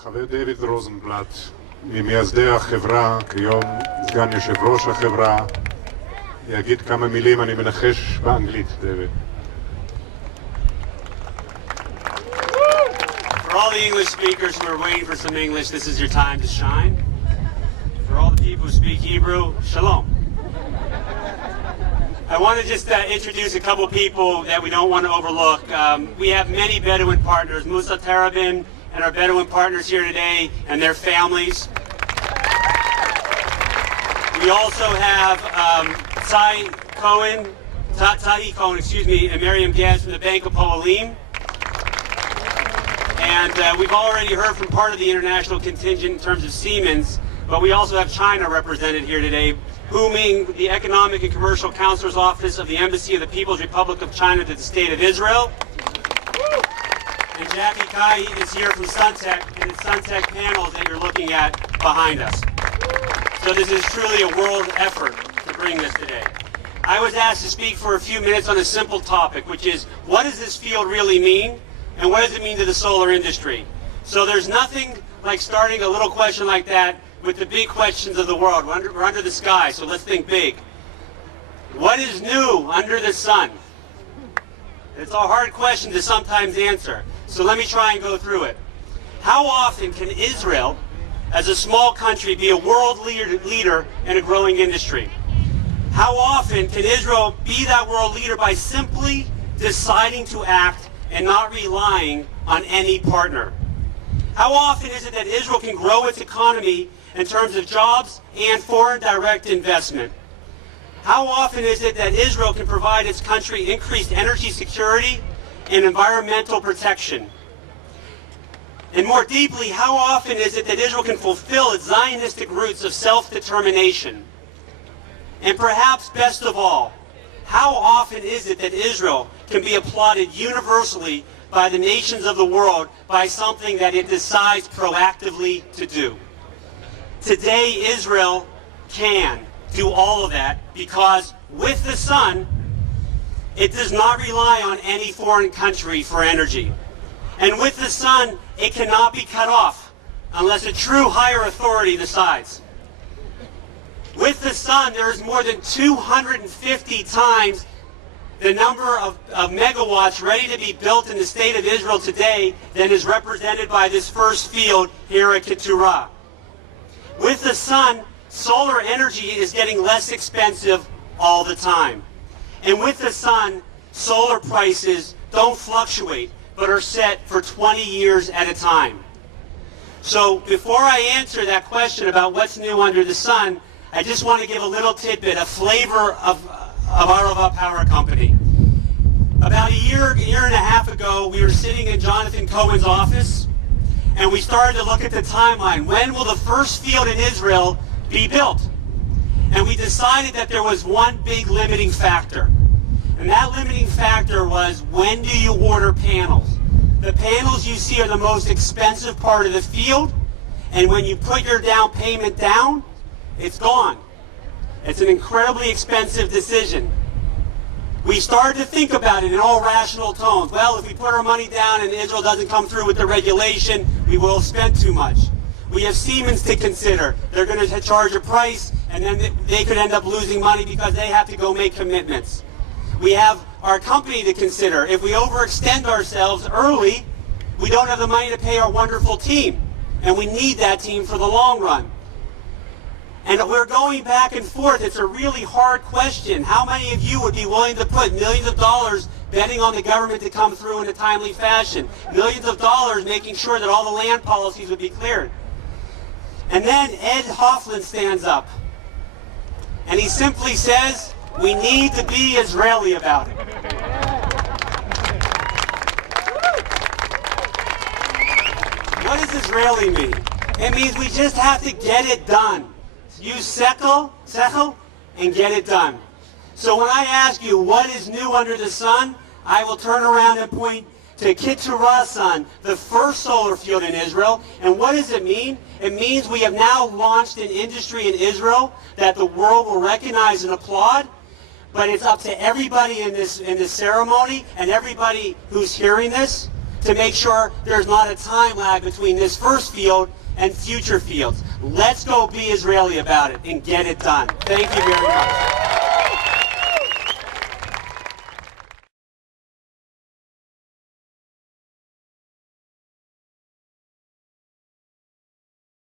החבר דויד רוזנבלט, ממייסדי החברה, כיום סגן יושב ראש החברה, יגיד כמה מילים, אני מנחש באנגלית, דויד. For all the English speakers who are waiting for some English, this is your time to shine. For all the people who speak Hebrew, shalom. I want to just introduce a couple people that we don't want to overlook. We have many Bedouin partners, Musa Tarabin and our Bedouin partners here today and their families. We also have Tahi Cohen, and Miriam Gaz from the Bank of Poalim. And we've already heard from part of the international contingent in terms of Siemens, but we also have China represented here today. Hu Ming, the Economic and Commercial Counselor's Office of the Embassy of the People's Republic of China to the State of Israel. And Jackie Kai is here from Suntech and the Suntech panels that you're looking at behind us. So this is truly a world effort to bring this today. I was asked to speak for a few minutes on a simple topic, which is what does this field really mean and what does it mean to the solar industry? So there's nothing like starting a little question like that with the big questions of the world. We're under the sky, so let's think big. What is new under the sun? It's a hard question to sometimes answer, so let me try and go through it. How often can Israel, as a small country, be a world leader in a growing industry? How often can Israel be that world leader by simply deciding to act and not relying on any partner? How often is it that Israel can grow its economy in terms of jobs and foreign direct investment? How often is it that Israel can provide its country increased energy security and environmental protection? And more deeply, how often is it that Israel can fulfill its Zionistic roots of self-determination? And perhaps best of all, how often is it that Israel can be applauded universally by the nations of the world by something that it decides proactively to do? Today, Israel can do all of that because with the sun, it does not rely on any foreign country for energy. And with the sun, it cannot be cut off unless a true higher authority decides. With the sun, there is more than 250 times the number of megawatts ready to be built in the state of Israel today than is represented by this first field here at Ketura. With the sun, solar energy is getting less expensive all the time. And with the sun, solar prices don't fluctuate, but are set for 20 years at a time. So before I answer that question about what's new under the sun, I just want to give a little tidbit, a flavor of Arava Power Company. About a year and a half ago, we were sitting in Jonathan Cohen's office, and we started to look at the timeline. When will the first field in Israel be built? And we decided that there was one big limiting factor. And that limiting factor was, when do you order panels? The panels you see are the most expensive part of the field, and when you put your down payment down, it's gone. It's an incredibly expensive decision. We started to think about it in all rational tones. Well, if we put our money down and Israel doesn't come through with the regulation, we will spend too much. We have Siemens to consider. They're going to charge a price, and then they could end up losing money because they have to go make commitments. We have our company to consider. If we overextend ourselves early, we don't have the money to pay our wonderful team, and we need that team for the long run. And we're going back and forth. It's a really hard question. How many of you would be willing to put millions of dollars betting on the government to come through in a timely fashion? Millions of dollars making sure that all the land policies would be cleared. And then Ed Hoffman stands up. And he simply says, we need to be Israeli about it. What does Israeli mean? It means we just have to get it done. Use sechel, and get it done. So when I ask you what is new under the sun, I will turn around and point to Ketura Sun, the first solar field in Israel. And what does it mean? It means we have now launched an industry in Israel that the world will recognize and applaud. But it's up to everybody in this ceremony and everybody who's hearing this to make sure there's not a time lag between this first field and future fields. Let's go be Israeli about it and get it done. Thank you very much.